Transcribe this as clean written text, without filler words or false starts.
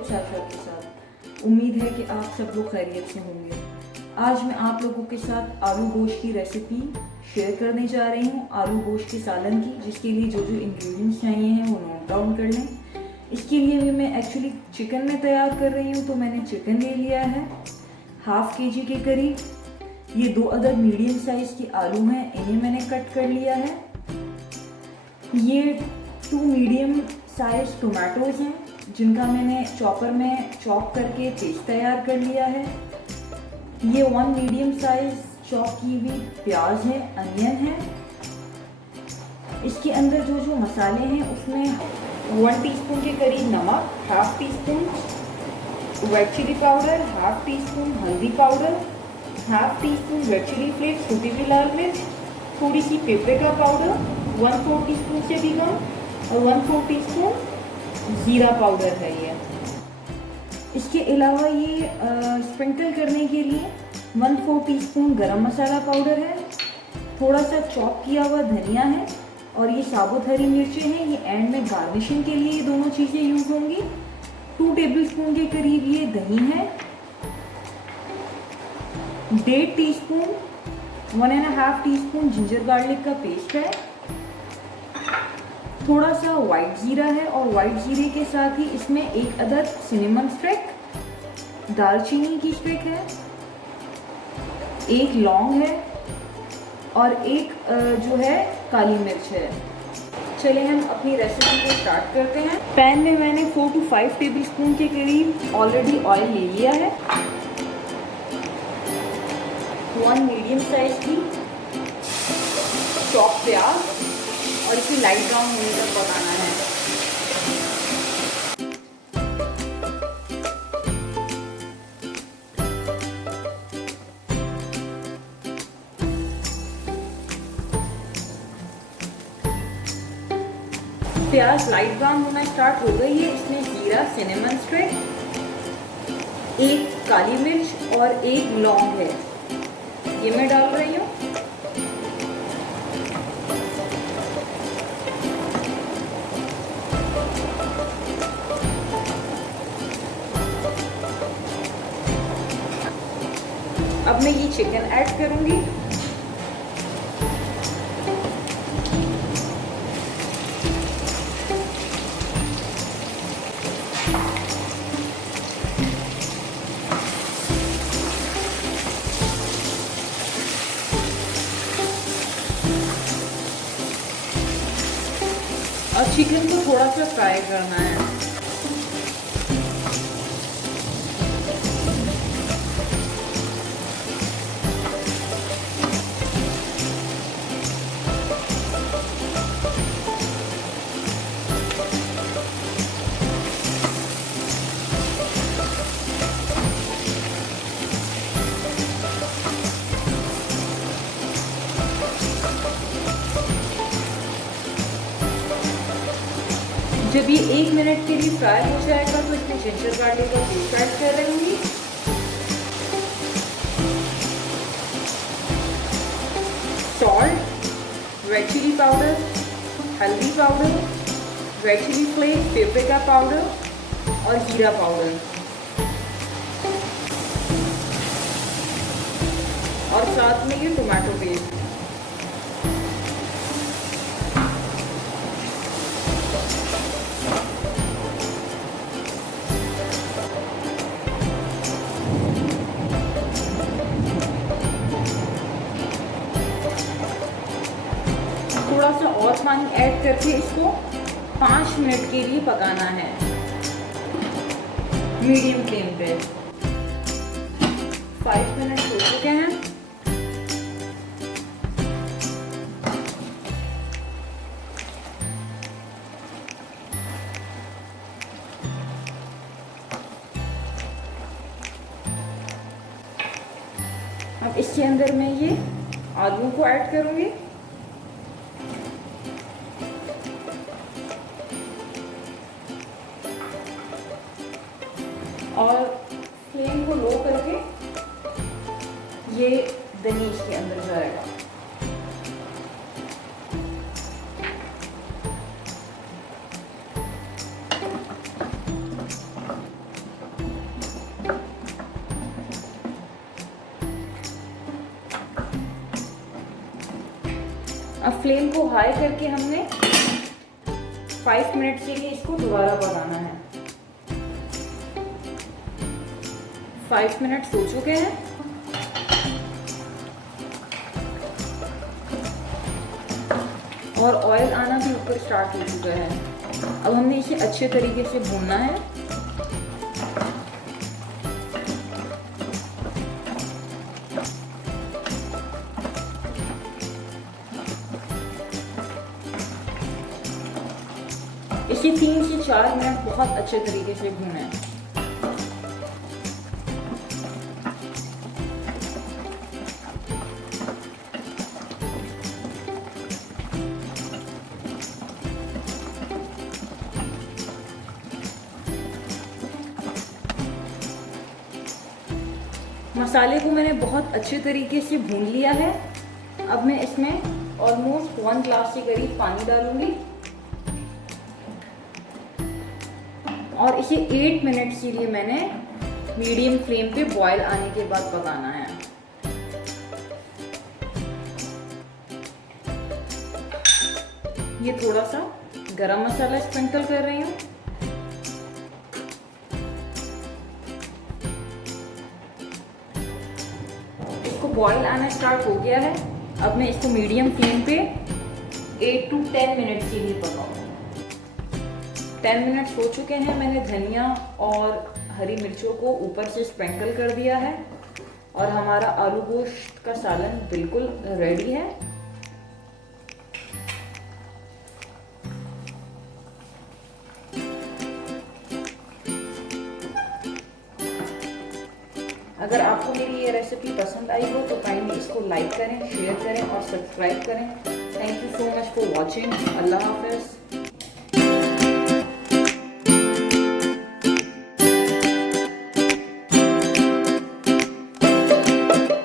लोग साशा के साथ। उम्मीद है कि आप सब लोग खैरियत से होंगे। आज मैं आप लोगों के साथ आलू गोश्त की रेसिपी शेयर करने जा रही हूँ, आलू गोश्त के सालन की, जिसके लिए जो जो इंग्रेडिएंट्स चाहिए हैं वो नोट डाउन कर लें। इसके लिए भी मैं एक्चुअली चिकन में तैयार कर रही हूँ, तो मैंने चिकन ले लिया है हाफ kg के करीब। ये 2 अदद मीडियम साइज के आलू हैं, इन्हें मैंने कट कर लिया है। ये 2 मीडियम साइज टोमेटोज हैं, जिनका मैंने चॉपर में चॉप करके पेस्ट तैयार कर लिया है। ये 1 मीडियम साइज चॉप की हुई प्याज है, अनियन है। इसके अंदर जो जो मसाले हैं उसमें 1 टीस्पून के करीब नमक, half teaspoon red chilli powder, half teaspoon हल्दी powder, half teaspoon red chilli flakes छोटी हुई लाल मिर्च, थोड़ी सी पेपरिका पाउडर 1/4 टीस्पून से भी कम, और 1/4 टीस्पून ज़ीरा पाउडर है ये। इसके अलावा ये स्प्रिंकल करने के लिए 1/4 टीस्पून गरम मसाला पाउडर है, थोड़ा सा चॉप किया हुआ धनिया है, और ये साबुत हरी मिर्चें हैं। ये एंड में गार्निशिंग के लिए ये दोनों चीज़ें यूज़ होंगी। 2 टेबलस्पून के करीब ये दही है, 1.5 टीस्पून 1.5 टीस्पून जिंजर गार्लिक का पेस्ट है, थोड़ा सा वाइट जीरा है, और वाइट जीरे के साथ ही इसमें 1 अदद सिनेमन स्टिक, दालचीनी की स्टिक है, 1 लौंग है, और 1 जो है काली मिर्च है। चलिए हम अपनी रेसिपी को स्टार्ट करते हैं। पैन में मैंने 4 to 5 टेबलस्पून के करीब ऑलरेडी ऑयल ले लिया है। 1 मीडियम साइज की चॉप प्याज, और इसे लाइट ब्राउन होने तक पकाना है। प्याज लाइट ब्राउन होना स्टार्ट हो गई है। इसमें जीरा, सिनेमन स्टिक, 1 काली मिर्च और 1 लौंग है, ये मैं डाल रही हूँ। अब मैं ये चिकन ऐड करूंगी। और चिकन को थोड़ा सा फ्राई करना है। जब ये 1 मिनट के लिए फ्राई हो जाएगा तो इसमें जिंजर गार्लिक का पेस्ट ऐड कर रही हूँ। सॉल्ट, रेड चिली पाउडर, हल्दी powder, red chilli flakes, paprika powder और जीरा पाउडर, और साथ में ये टोमेटो पेस्ट। थोड़ा सा और पानी ऐड करके इसको 5 मिनट के लिए पकाना है मीडियम फ्लेम पे। 5 मिनट हो चुके हैं। अब इसके अंदर मैं ये आलू को ऐड करूंगी। और फ्लेम को लो करके ये दही इसके अंदर जाएगा। अब फ्लेम को हाई करके हमने 5 मिनट के लिए इसको दोबारा पकाना है। 5 मिनट हो चुके हैं। और ऑयल आना भी ऊपर स्टार्ट हो चुका है। अब हमने इसे अच्छे तरीके से भूनना है। इसे 3 से 4 मिनट बहुत अच्छे तरीके से भूना है। मसाले को मैंने बहुत अच्छे तरीके से भून लिया है। अब मैं इसमें ऑलमोस्ट 1 ग्लास के करीब पानी डालूंगी और इसे 8 मिनट के लिए मैंने मीडियम फ्लेम पे बॉयल आने के बाद पकाना है। ये थोड़ा सा गरम मसाला स्प्रिंकल कर रही हूँ। इसको बॉयल आना स्टार्ट हो गया है। अब मैं इसको मीडियम फ्लेम पे 8 to 10 मिनट के लिए पकाऊंगी। 10 मिनट हो चुके हैं। मैंने धनिया और हरी मिर्चों को ऊपर से स्प्रिंकल कर दिया है और हमारा आलू गोश्त का सालन बिल्कुल रेडी है। अगर आपको मेरी ये रेसिपी पसंद आई हो तो काइंडली इसको लाइक करें, शेयर करें और सब्सक्राइब करें। Thank you so much for watching. अल्लाह हाफिज़।